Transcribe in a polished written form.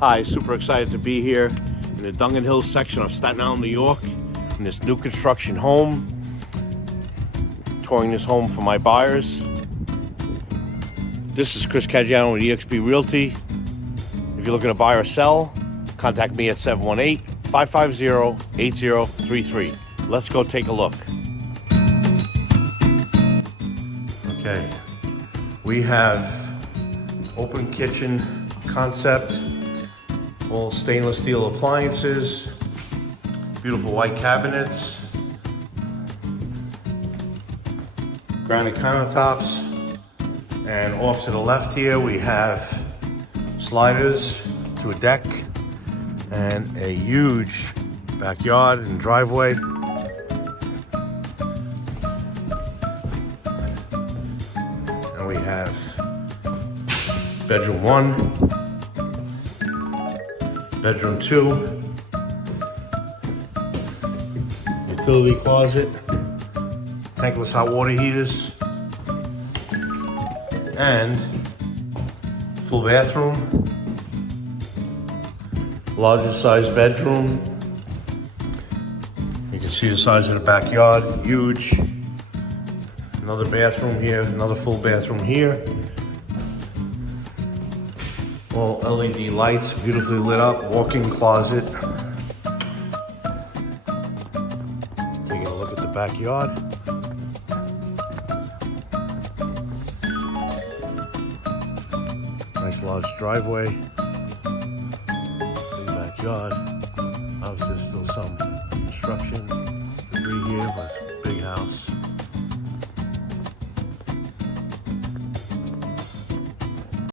Hi, super excited to be here in the Dongan Hills section of Staten Island, New York, in this new construction home. Touring this home for my buyers. This is Chris Caggiano with eXp Realty. If you're looking to buy or sell, contact me at 718-550-8033. Let's go take a look. Okay, we have open kitchen concept, all stainless steel appliances, beautiful white cabinets, granite countertops, and off to the left here we have sliders to a deck and a huge backyard and driveway. And we have bedroom 1, bedroom 2, utility closet, tankless hot water heaters, and full bathroom, larger size bedroom. You can see the size of the backyard, huge. Another bathroom here, another full bathroom here. All LED lights, beautifully lit up, walk-in closet. Taking a look at the backyard. Nice large driveway. Big backyard. Obviously there's still some construction debris here, but big house.